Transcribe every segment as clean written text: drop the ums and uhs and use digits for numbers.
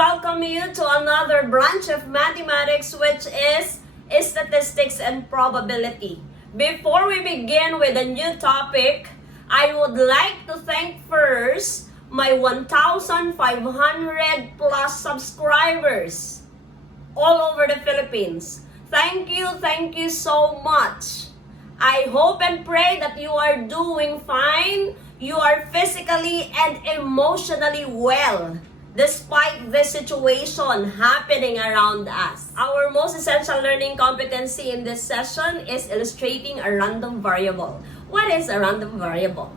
welcome you to another branch of mathematics, which is statistics and probability. Before we begin with a new topic, I would like to thank first my 1,500 plus subscribers all over the Philippines. Thank you so much. I hope and pray that you are doing fine. You are physically and emotionally well, despite the situation happening around us. Our most essential learning competency in this session is illustrating a random variable. What is a random variable?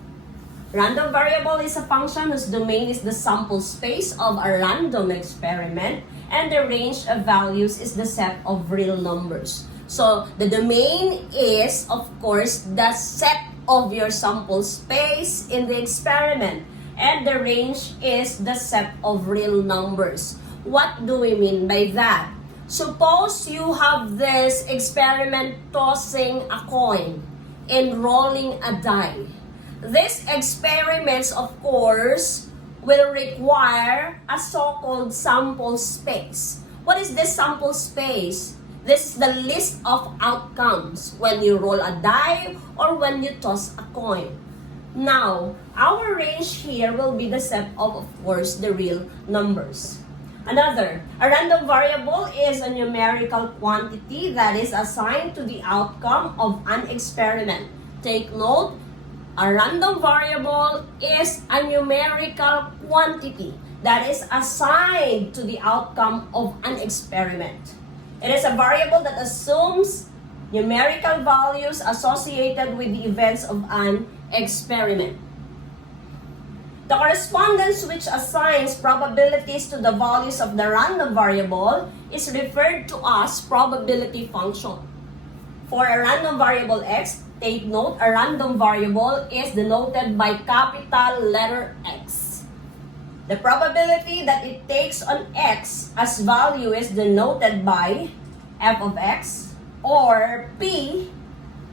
Random variable is a function whose domain is the sample space of a random experiment, and the range of values is the set of real numbers. So the domain is, of course, the set of your sample space in the experiment, and the range is the set of real numbers. What do we mean by that? Suppose you have this experiment tossing a coin and rolling a die. These experiments, of course, will require a so-called sample space. What is this sample space? This is the list of outcomes when you roll a die or when you toss a coin. Now, our range here will be the set of course, the real numbers. A random variable is a numerical quantity that is assigned to the outcome of an experiment. Take note, a random variable is a numerical quantity that is assigned to the outcome of an experiment. It is a variable that assumes numerical values associated with the events of an experiment. The correspondence which assigns probabilities to the values of the random variable is referred to as probability function. For a random variable x, take note, a random variable is denoted by capital letter X. The probability that it takes on x as value is denoted by f of x, or p,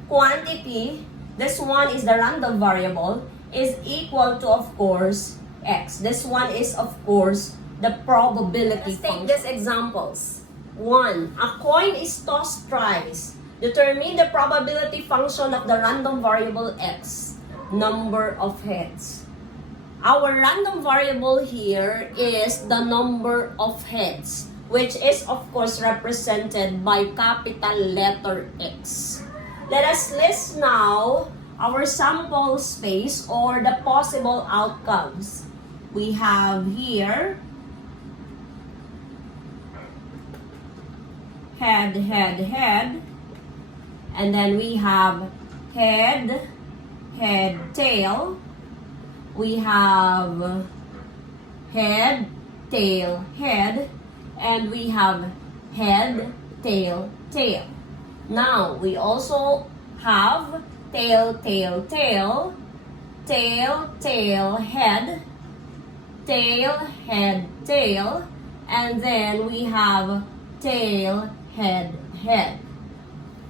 quantity, this one is the random variable, is equal to, of course, x. This one is, of course, the probability function. Let's take these examples. 1. A coin is tossed thrice. Determine the probability function of the random variable x. Number of heads. Our random variable here is the number of heads, which is of course represented by capital letter X. Let us list now our sample space or the possible outcomes. We have here head, head, head, and then we have head, head, tail. We have head, tail, head, and we have head, tail, tail. Now, we also have tail, tail, tail, tail, tail, head, tail, head, tail, and then we have tail, head, head.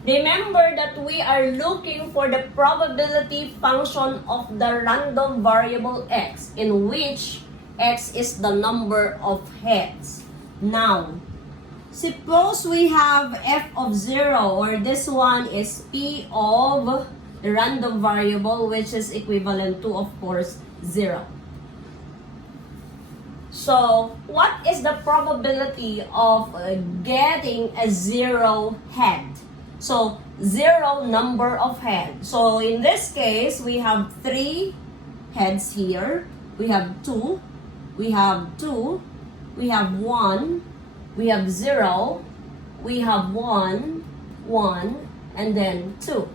Remember that we are looking for the probability function of the random variable x, in which x is the number of heads. Now, suppose we have f of 0, or this one is p of the random variable, which is equivalent to, of course, 0. So, what is the probability of getting a 0 head? So, 0 number of heads. So, in this case, we have 3 heads here. We have 2. We have 2. We have 1. We have 0. We have 1. 1. And then 2.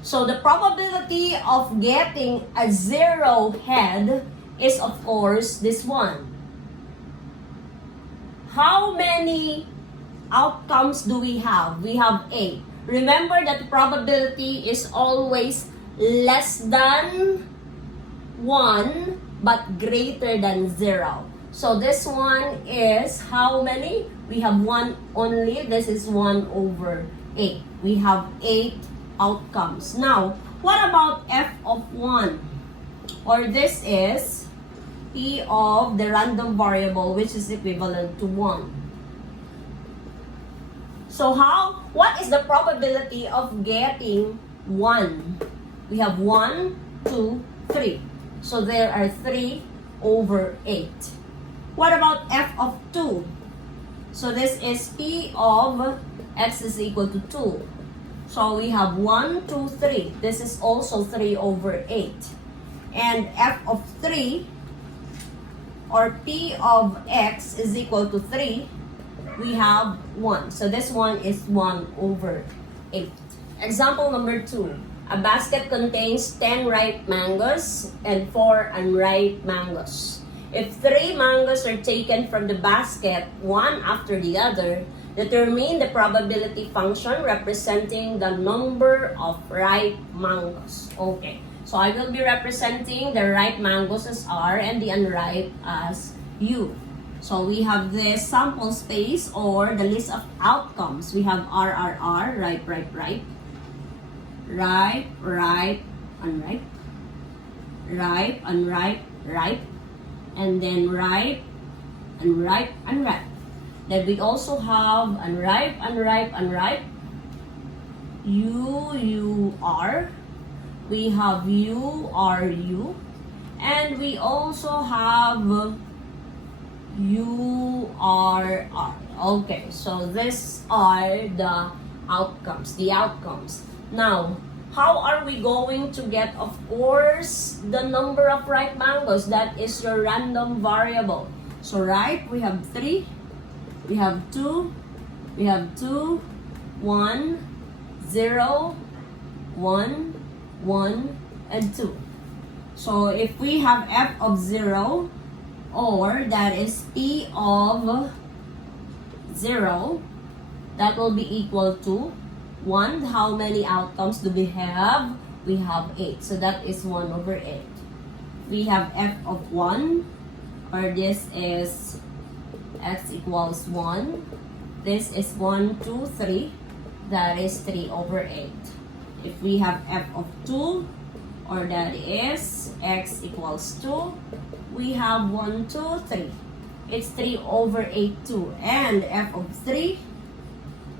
So, the probability of getting a 0 head is, of course, this one. How many outcomes do we have? We have 8. Remember that probability is always less than 1 but greater than 0. So this one is how many? We have 1 only. This is 1 over 8. We have 8 outcomes. Now, what about f of 1? Or this is P of the random variable, which is equivalent to 1. So what is the probability of getting 1? We have 1, 2, 3. So there are 3 over 8. What about f of 2? So this is P of x is equal to 2. So we have 1, 2, 3. This is also 3 over 8. And f of 3, or P of x is equal to 3, we have 1. So this one is 1 over 8. Example number 2. A basket contains 10 ripe mangoes and 4 unripe mangoes. If 3 mangoes are taken from the basket, one after the other, determine the probability function representing the number of ripe mangoes. Okay, so I will be representing the ripe mangoes as R and the unripe as U. So we have the sample space or the list of outcomes. We have R, ripe, ripe, ripe. Ripe, ripe, unripe. Ripe, unripe, ripe. And then ripe, unripe, unripe. Then we also have unripe, unripe, unripe. U, R. We have U, R, U. And we also have U, R, R. Okay, so these are the outcomes. Now, how are we going to get, of course, the number of ripe mangoes? That is your random variable. So ripe, we have 3, we have 2, we have 2, 1, 0, 1, 1, and 2. So if we have f of 0, or that is P of 0, that will be equal to 1. How many outcomes do we have? We have 8. So that is 1 over 8. We have f of 1, or this is x equals 1. This is 1, 2, 3. That is 3 over 8. If we have f of 2, or that is x equals 2, we have 1, 2, 3. It's 3 over 8 too. And f of 3,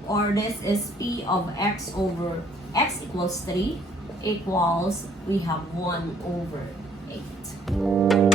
or this is P of x over x equals 3, equals, we have 1 over 8.